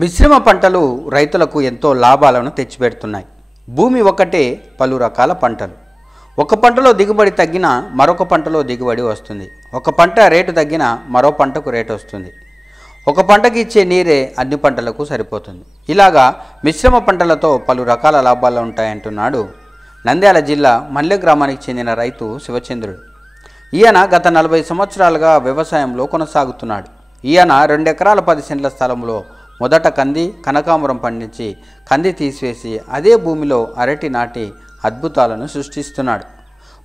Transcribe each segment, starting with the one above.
మిశ్రమ పంటలు రైతులకు ఎంతో లాభాలను తెచ్చిపెడుతున్నాయి. భూమి ఒకటే పలు రకాల పంటలు. ఒక పంటలో దిగుబడి తగ్గినా మరొక పంటలో దిగుబడి వస్తుంది. ఒక పంట రేటు తగ్గినా మరో పంటకు రేటు వస్తుంది. ఒక పంటకి ఇచ్చే నీరే అన్ని పంటలకు సరిపోతుంది. ఇలాగా మిశ్రమ పంటలతో పలు రకాల లాభాలు ఉంటాయంటున్నాడు నంద్యాల జిల్లా మల్లె గ్రామానికి చెందిన రైతు శివచంద్రుడు. ఈయన గత 40 సంవత్సరాలుగా వ్యవసాయంలో కొనసాగుతున్నాడు. ఈయన 2 ఎకరాల 10 సెంట్ల స్థలంలో మొదట కంది, కనకాంబరం పండించి కంది తీసివేసి అదే భూమిలో అరటి నాటి అద్భుతాలను సృష్టిస్తున్నాడు.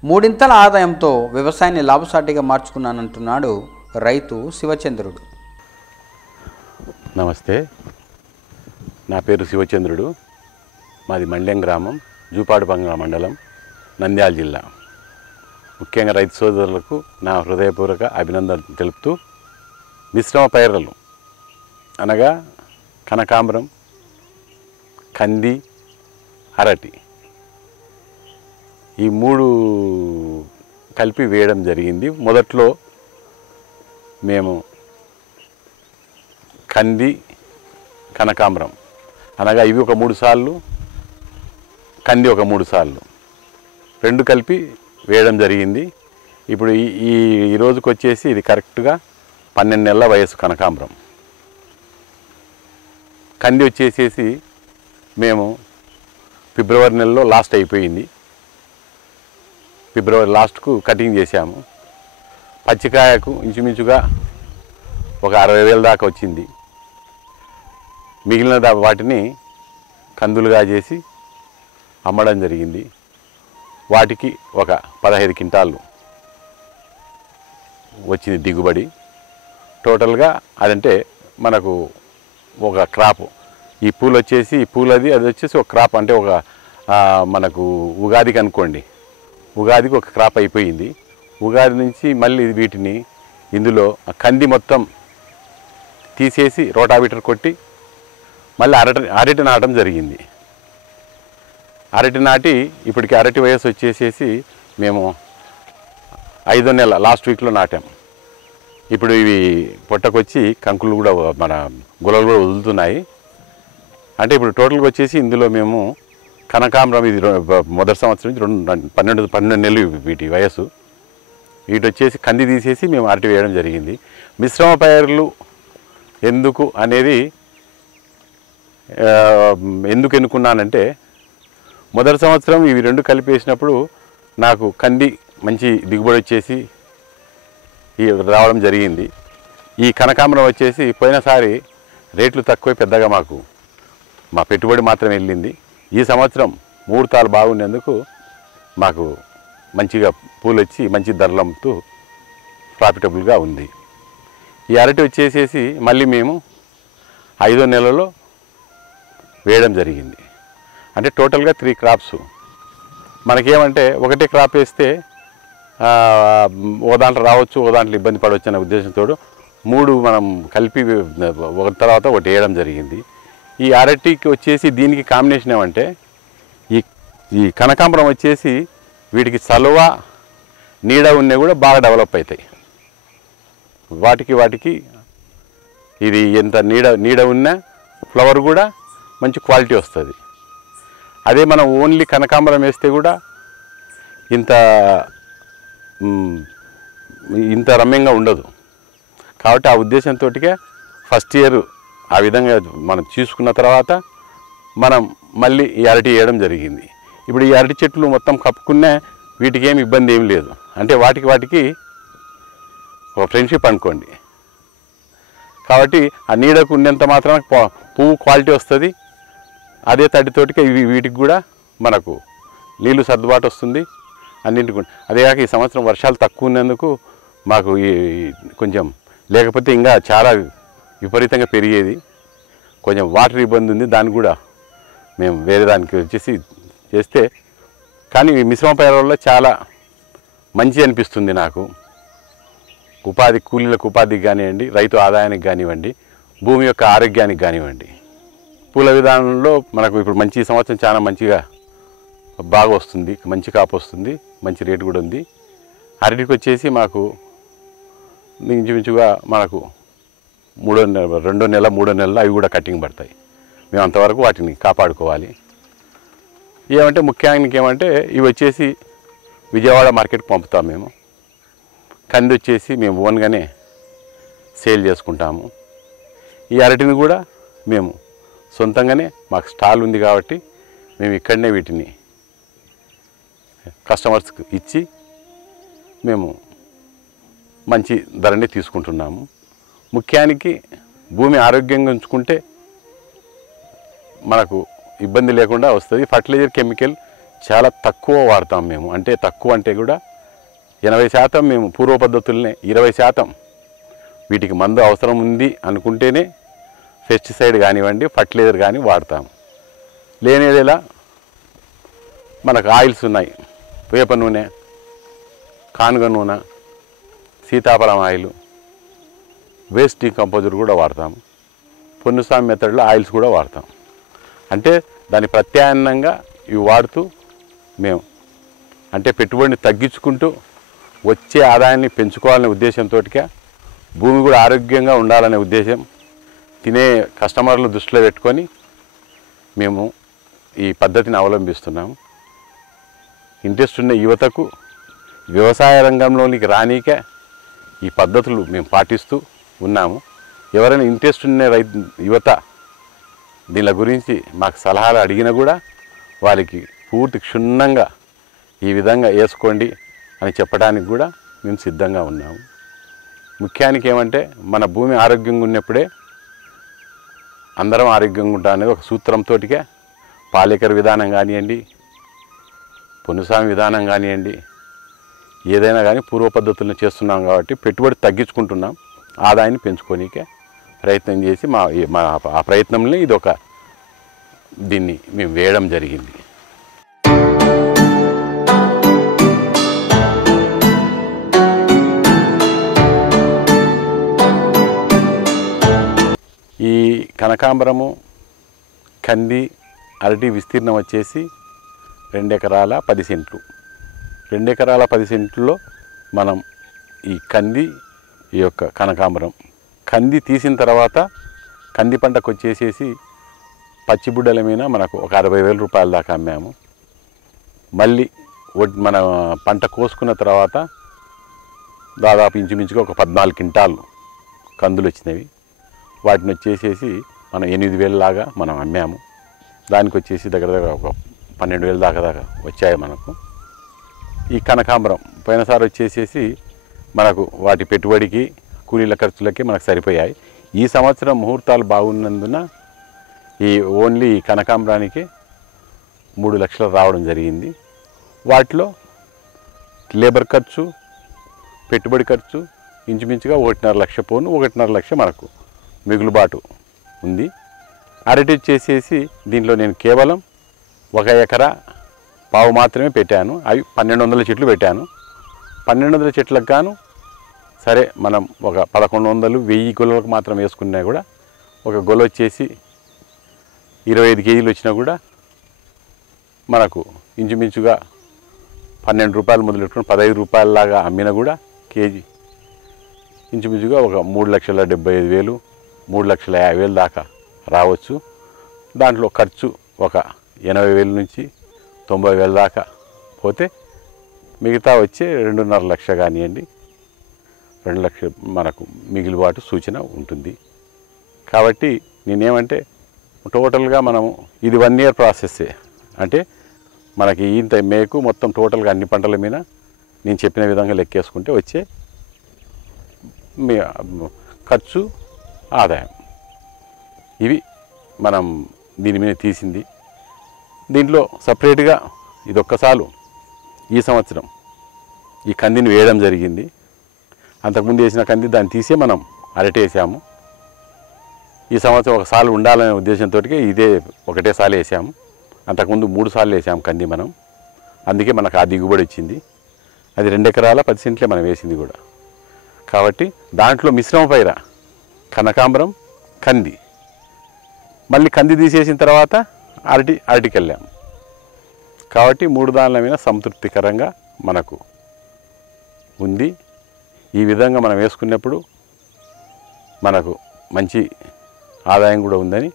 3 ఇంతల ఆదాయంతో వ్యవసాయాన్ని లాభసాటిగా మార్చుకున్నానంటున్నాడు రైతు శివచంద్రుడు. నమస్తే, నా పేరు శివచంద్రుడు. మాది మల్లెం గ్రామం, జూపాడుపంగ మండలం, నంద్యాల జిల్లా. ముఖ్యంగా రైతు సోదరులకు నా హృదయపూర్వక అభినందనలు తెలుపుతూ, మిశ్రమ పైర్లు అనగా కనకాంబరం, కంది, అరటి ఈ 3 కలిపి వేయడం జరిగింది. మొదట్లో మేము కంది, కనకాంబరం అనగా ఇవి ఒక 3 సార్లు, కంది ఒక 3 సార్లు 2 కలిపి వేయడం జరిగింది. ఇప్పుడు ఈ రోజుకి వచ్చేసి ఇది కరెక్ట్గా 12 నెలల వయసు కనకాంబరం. కంది వచ్చేసేసి మేము ఫిబ్రవరి నెలలో లాస్ట్ అయిపోయింది. ఫిబ్రవరి లాస్ట్కు కటింగ్ చేశాము. పచ్చికాయకు ఇంచుమించుగా ఒక 60,000 దాకా వచ్చింది. మిగిలిన వాటిని కందులుగా చేసి అమ్మడం జరిగింది. వాటికి ఒక 15 క్వింటాళ్ళు వచ్చింది దిగుబడి. టోటల్గా అదంటే మనకు ఒక క్రాప్. ఈ పూలు వచ్చేసి అది వచ్చేసి ఒక క్రాప్, అంటే ఒక మనకు ఉగాదికి అనుకోండి, ఉగాదికి ఒక క్రాప్ అయిపోయింది. ఉగాది నుంచి మళ్ళీ వీటిని ఇందులో కంది మొత్తం తీసేసి రోటావీటర్ కొట్టి మళ్ళీ అరటి నాటడం జరిగింది. అరటి నాటి ఇప్పటికి అరటి వయసు వచ్చేసేసి మేము 5వ నెల లాస్ట్ వీక్లో నాటాం. ఇప్పుడు ఇవి పొట్టకొచ్చి కంకులు కూడా మన గులలు కూడా వదులుతున్నాయి. అంటే ఇప్పుడు టోటల్గా వచ్చేసి ఇందులో మేము కనకాంబరం ఇది మొదటి సంవత్సరం నుంచి 12 నెలలు వీటి వయసు. వీటి వచ్చేసి కంది తీసేసి మేము అరటి వేయడం జరిగింది. మిశ్రమ పైర్లు ఎందుకు అనేది ఎందుకు ఎన్నుకున్నానంటే, మొదటి సంవత్సరం ఇవి 2 కలిపి వేసినప్పుడు నాకు కంది మంచి దిగుబడి వచ్చేసి రావడం జరిగింది. ఈ కనకాంబరం వచ్చేసి పోయినసారి రేట్లు తక్కువ, పెద్దగా మా పెట్టుబడి మాత్రం వెళ్ళింది. ఈ సంవత్సరం ముహూర్తాలు బాగుండేందుకు మాకు మంచిగా పూలు వచ్చి మంచి ధరలంతో ప్రాఫిటబుల్గా ఉంది. ఈ అరటి వచ్చేసేసి మళ్ళీ మేము 5వ నెలలో వేయడం జరిగింది. అంటే టోటల్గా 3 క్రాప్స్. మనకేమంటే ఒకటే క్రాప్ వేస్తే ఓ దాంట్లో రావచ్చు, ఓ దాంట్లో ఇబ్బంది పడవచ్చు అనే ఉద్దేశంతో 3 మనం కలిపి ఒకటి తర్వాత ఒకటి వేయడం జరిగింది. ఈ అరటికి వచ్చేసి దీనికి కాంబినేషన్ ఏమంటే, ఈ కనకాంబరం వచ్చేసి వీటికి చలువ నీడ ఉన్నవి కూడా బాగా డెవలప్ అవుతాయి. వాటికి ఇది ఎంత నీడ ఉన్నా ఫ్లవర్ కూడా మంచి క్వాలిటీ వస్తుంది. అదే మనం ఓన్లీ కనకాంబరం వేస్తే కూడా ఇంత రమ్యంగా ఉండదు. కాబట్టి ఆ ఉద్దేశంతో ఫస్ట్ ఇయర్ ఆ విధంగా మనం చూసుకున్న తర్వాత మనం మళ్ళీ ఈ అరటి వేయడం జరిగింది. ఇప్పుడు ఈ అరటి చెట్లు మొత్తం కప్పుకున్నా వీటికి ఏమి ఇబ్బంది ఏమి లేదు. అంటే వాటికి ఒక ఫ్రెండ్షిప్ అనుకోండి. కాబట్టి ఆ నీడకు ఉన్నంత మాత్రాన పువ్వు క్వాలిటీ వస్తుంది. అదే తడితోటికి వీటికి కూడా మనకు నీళ్ళు సర్దుబాటు వస్తుంది అన్నింటికి. అదే కాక ఈ సంవత్సరం వర్షాలు తక్కువ ఉన్నందుకు మాకు కొంచెం, లేకపోతే ఇంకా చాలా విపరీతంగా పెరిగేది. కొంచెం వాటర్ ఇబ్బంది ఉంది, దాన్ని కూడా మేము వేరే దానికి వచ్చేసి చేస్తే. కానీ మిశ్రమ పైర్ల వల్ల చాలా మంచి అనిపిస్తుంది నాకు. కూలీలకు ఉపాధికి కానివ్వండి, రైతు ఆదాయానికి కానివ్వండి, భూమి యొక్క ఆరోగ్యానికి కానివ్వండి. పూల విధానంలో మనకు ఇప్పుడు మంచి సంవత్సరం చాలా మంచిగా బాగా వస్తుంది, మంచి కాపు వస్తుంది, మంచి రేటు కూడా ఉంది. అరటికి వచ్చేసి మాకు ఇంచుమించుగా మనకు రెండో నెల మూడో నెలలో అవి కూడా కటింగ్ పడతాయి. మేము అంతవరకు వాటిని కాపాడుకోవాలి. ఏమంటే ముఖ్యానికి ఏమంటే ఇవి వచ్చేసి విజయవాడ మార్కెట్కి పంపుతాం మేము. కంది వచ్చేసి మేము ఓన్గానే సేల్ చేసుకుంటాము. ఈ అరటిని కూడా మేము సొంతంగానే మాకు స్టాల్ ఉంది కాబట్టి మేము ఇక్కడనే వీటిని కస్టమర్స్కి ఇచ్చి మేము మంచి ధరని తీసుకుంటున్నాము. ముఖ్యానికి భూమి ఆరోగ్యంగా ఉంచుకుంటే మనకు ఇబ్బంది లేకుండా వస్తుంది. ఫర్టిలైజర్ కెమికల్ చాలా తక్కువ వాడతాం మేము. అంటే తక్కువ అంటే కూడా 80% మేము పూర్వ పద్ధతులనే 20% వీటికి మందు అవసరం ఉంది అనుకుంటేనే పెస్టిసైడ్ కానివ్వండి ఫర్టిలైజర్ కానీ వాడతాము. లేనిదేలా మనకు ఆయిల్స్ ఉన్నాయి. వేప నూనె, కానుగ నూనె, సీతాఫలం ఆయిల్, వేస్ట్ డీకంపోజర్ కూడా వాడతాము. పొన్నుస్వామి మెథడ్లో ఆయిల్స్ కూడా వాడతాం. అంటే దాని ప్రత్యామ్నాయంగా ఇవి వాడుతూ మేము అంటే పెట్టుబడిని తగ్గించుకుంటూ వచ్చే ఆదాయాన్ని పెంచుకోవాలనే ఉద్దేశంతో భూమి కూడా ఆరోగ్యంగా ఉండాలనే ఉద్దేశం తినే కస్టమర్లు దృష్టిలో పెట్టుకొని మేము ఈ పద్ధతిని అవలంబిస్తున్నాము. ఇంట్రెస్ట్ ఉన్న యువతకు వ్యవసాయ రంగంలోనికి రానీకే ఈ పద్ధతులు మేము పాటిస్తూ ఉన్నాము. ఎవరైనా ఇంట్రెస్ట్ ఉన్న యువత దీని గురించి మాకు సలహాలు అడిగినా కూడా వాళ్ళకి పూర్తి క్షుణ్ణంగా ఈ విధంగా వేసుకోండి అని చెప్పడానికి కూడా మేము సిద్ధంగా ఉన్నాము. ముఖ్యానికి ఏమంటే మన భూమి ఆరోగ్యంగా ఉన్నప్పుడే అందరం ఆరోగ్యంగా ఉంటాం అనేది ఒక సూత్రంతోటిగా పాలేకర్ విధానం కానివ్వండి, పొన్నుస్వామి విధానం కానివ్వండి, ఏదైనా కానీ పూర్వ పద్ధతులను చేస్తున్నాం కాబట్టి పెట్టుబడి తగ్గించుకుంటున్నాం, ఆదాయాన్ని పెంచుకోనికే ప్రయత్నం చేసి ఆ ప్రయత్నంలో దీన్ని మేము వేయడం జరిగింది. ఈ కనకాంబరము, కంది, అరటి విస్తీర్ణం వచ్చేసి 2 ఎకరాల 10 సెంట్లు. 2 ఎకరాల 10 సెంట్లలో మనం ఈ కంది, ఈ యొక్క కనకాంబరం కంది తీసిన తర్వాత కంది పంటకు వచ్చేసేసి పచ్చిబుడ్డల మీద మనకు ఒక 60,000 రూపాయల దాకా అమ్మాము. మళ్ళీ మన పంట కోసుకున్న తర్వాత దాదాపు ఇంచుమించుగా ఒక 14 క్వింటాలు కందులు వచ్చినవి. వాటిని వచ్చేసేసి మనం 8,000 లాగా మనం అమ్మాము. దానికి వచ్చేసి దగ్గర ఒక 12,000 దాకా వచ్చాయి మనకు. ఈ కనకాంబరం పోయినసారి వచ్చేసేసి మనకు వాటి పెట్టుబడికి కూలీల ఖర్చులకి మనకు సరిపోయాయి. ఈ సంవత్సరం ముహూర్తాలు బాగున్నందున ఈ ఓన్లీ కనకాంబరానికి 3 లక్షలు రావడం జరిగింది. వాటిలో లేబర్ ఖర్చు, పెట్టుబడి ఖర్చు ఇంచుమించుగా 1.5 లక్ష పోను, 1.5 లక్ష మనకు మిగులుబాటు ఉంది. అరటి వచ్చేసేసి దీంట్లో నేను కేవలం 1 ఎకరా పావు మాత్రమే పెట్టాను. అవి 1200 చెట్లు పెట్టాను. 1200 చెట్లకు గాను సరే మనం ఒక 1100, 1000 గొల్లలకు మాత్రం వేసుకున్నా కూడా ఒక గొల్ల వచ్చేసి 25 కేజీలు వచ్చినా కూడా మనకు ఇంచుమించుగా 12 రూపాయలు మొదలెట్టుకుని 15 రూపాయలలాగా అమ్మినా కూడా కేజీ ఇంచుమించుగా ఒక 3,75,000, 3,50,000 దాకా రావచ్చు. దాంట్లో ఖర్చు ఒక 80,000 నుంచి 90,000 దాకా పోతే మిగతా వచ్చే 2.5 లక్ష కానివ్వండి, 2 లక్షలు మనకు మిగిలిబాటు సూచన ఉంటుంది. కాబట్టి నేనేమంటే టోటల్గా మనము ఇది 1 ఇయర్ ప్రాసెస్సే. అంటే మనకి ఇంత మేకు మొత్తం టోటల్గా అన్ని పంటల మీద నేను చెప్పిన విధంగా లెక్కేసుకుంటే వచ్చే ఖర్చు, ఆదాయం ఇవి మనం దీని మీద తీసింది. దీంట్లో సపరేట్గా ఇదొక్కసారి ఈ సంవత్సరం ఈ కందిని వేయడం జరిగింది. అంతకుముందు వేసిన కంది దాన్ని తీసే మనం అరటి వేసాము. ఈ సంవత్సరం ఒకసారి ఉండాలనే ఉద్దేశంతో ఇదే ఒకటేసారి వేసాము. అంతకుముందు 3 సార్లు వేసాము కంది మనం. అందుకే మనకు ఆ దిగుబడి వచ్చింది. అది 2 ఎకరాల 10 సెంట్లే మనం వేసింది కూడా. కాబట్టి దాంట్లో మిశ్రమ పైర కనకాంబరం, కంది, మళ్ళీ కంది తీసేసిన తర్వాత అరటికి వెళ్ళాము. కాబట్టి 3 దానిల మీద సంతృప్తికరంగా మనకు ఉంది. ఈ విధంగా మనం వేసుకున్నప్పుడు మనకు మంచి ఆదాయం కూడా ఉందని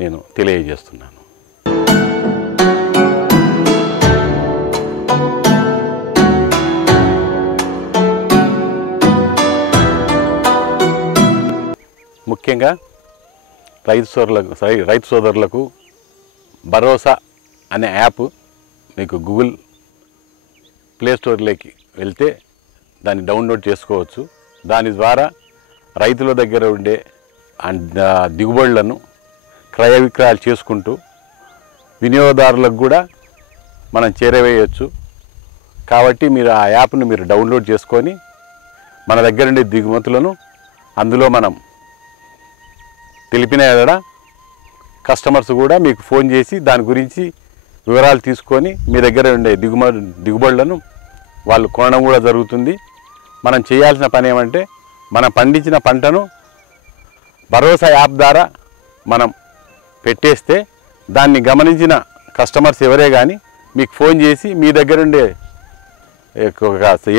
నేను తెలియజేస్తున్నాను. ముఖ్యంగా రైతు సోదరులకు భరోసా అనే యాప్ మీకు గూగుల్ ప్లే స్టోర్లోకి వెళ్తే దాన్ని డౌన్లోడ్ చేసుకోవచ్చు. దాని ద్వారా రైతుల దగ్గర ఉండే దిగుబడులను క్రయ విక్రయాలు చేసుకుంటూ వినియోగదారులకు కూడా మనం చేరవేయచ్చు. కాబట్టి మీరు ఆ యాప్ను మీరు డౌన్లోడ్ చేసుకొని మన దగ్గర ఉండే దిగుమతులను అందులో మనం తెలిపిన ఎడల కస్టమర్స్ కూడా మీకు ఫోన్ చేసి దాని గురించి వివరాలు తీసుకొని మీ దగ్గర ఉండే దిగుబడులను వాళ్ళు కొనడం కూడా జరుగుతుంది. మనం చేయాల్సిన పని ఏమంటే మనం పండించిన పంటను భరోసా యాప్ ద్వారా మనం పెట్టేస్తే దాన్ని గమనించిన కస్టమర్స్ ఎవరే కానీ మీకు ఫోన్ చేసి మీ దగ్గర ఉండే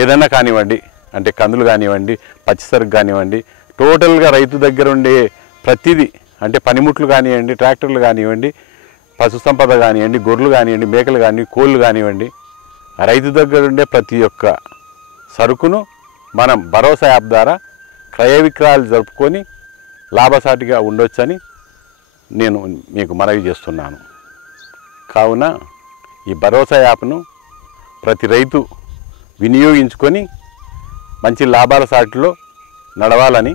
ఏదైనా కానివ్వండి, అంటే కందులు కానివ్వండి, పచ్చిసరుకు కానివ్వండి, టోటల్గా రైతు దగ్గర ఉండే ప్రతిదీ, అంటే పనిముట్లు కానివ్వండి, ట్రాక్టర్లు కానివ్వండి, పశు సంపద కానివ్వండి, గొర్రెలు కానివ్వండి, మేకలు కానివ్వండి, కోళ్ళు కానివ్వండి, రైతు దగ్గర ఉండే ప్రతి ఒక్క సరుకును మనం భరోసా యాప్ ద్వారా క్రయ విక్రయాలు జరుపుకొని లాభసాటిగా ఉండొచ్చని నేను మీకు మనవి చేస్తున్నాను. కావున ఈ భరోసా యాప్ను ప్రతి రైతు వినియోగించుకొని మంచి లాభాల సాటిలో నడవాలని,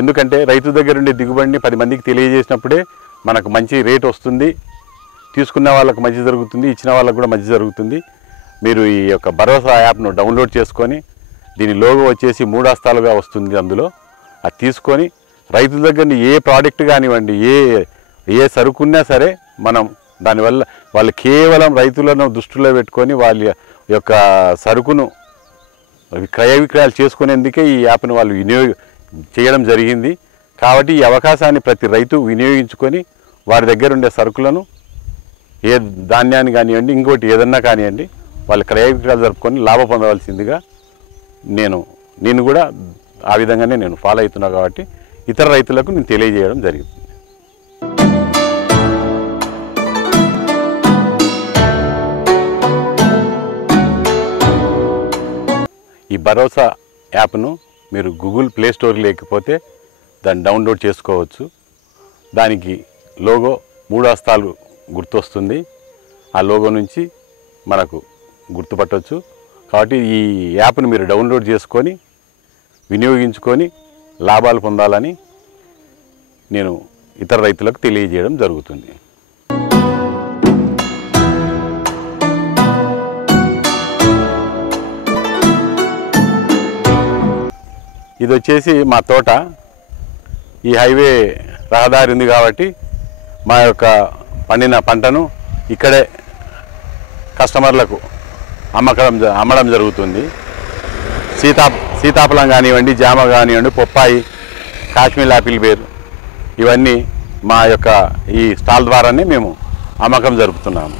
ఎందుకంటే రైతు దగ్గర ఉండే దిగుబడిని 10 మందికి తెలియజేసినప్పుడే మనకు మంచి రేట్ వస్తుంది, తీసుకున్న వాళ్ళకు మంచి జరుగుతుంది, ఇచ్చిన వాళ్ళకు కూడా మంచి జరుగుతుంది. మీరు ఈ యొక్క భరోసా యాప్ను డౌన్లోడ్ చేసుకొని దీని లోగో వచ్చేసి 3 హస్తాలుగా వస్తుంది, అందులో అది తీసుకొని రైతుల దగ్గర ఏ ప్రోడక్ట్ కానివ్వండి, ఏ సరుకున్నా సరే మనం దానివల్ల వాళ్ళు కేవలం రైతులను దృష్టిలో పెట్టుకొని వాళ్ళ యొక్క సరుకును క్రయ విక్రయాలు చేసుకునేందుకే ఈ యాప్ను వాళ్ళు చేయడం జరిగింది. కాబట్టి ఈ అవకాశాన్ని ప్రతి రైతు వినియోగించుకొని వారి దగ్గర ఉండే సరుకులను, ఏ ధాన్యాన్ని కానివ్వండి, ఇంకోటి ఏదన్నా కానివ్వండి, వాళ్ళు క్రయ విక్రయాలు జరుపుకొని లాభ పొందవలసిందిగా నేను కూడా ఆ విధంగానే నేను ఫాలో అవుతున్నా. కాబట్టి ఇతర రైతులకు నేను తెలియజేయడం జరిగింది. ఈ భరోసా యాప్ను మీరు గూగుల్ ప్లే స్టోర్ లేకపోతే దాన్ని డౌన్లోడ్ చేసుకోవచ్చు. దానికి లోగో 3 హస్తాలు గుర్తొస్తుంది, ఆ లోగో నుంచి మనకు గుర్తుపట్టవచ్చు. కాబట్టి ఈ యాప్ను మీరు డౌన్లోడ్ చేసుకొని వినియోగించుకొని లాభాలు పొందాలని నేను ఇతర రైతులకు తెలియజేయడం జరుగుతుంది. ఇది వచ్చేసి మా తోట, ఈ హైవే రహదారి ఉంది కాబట్టి మా యొక్క పండిన పంటను ఇక్కడే కస్టమర్లకు అమ్మడం జరుగుతుంది. సీతాఫలం కానివ్వండి, జామ కానివ్వండి, పొప్పాయి, కాశ్మీర్ యాపిల్ బేర్, ఇవన్నీ మా యొక్క ఈ స్టాల్ ద్వారానే మేము అమ్మకం జరుపుతున్నాము.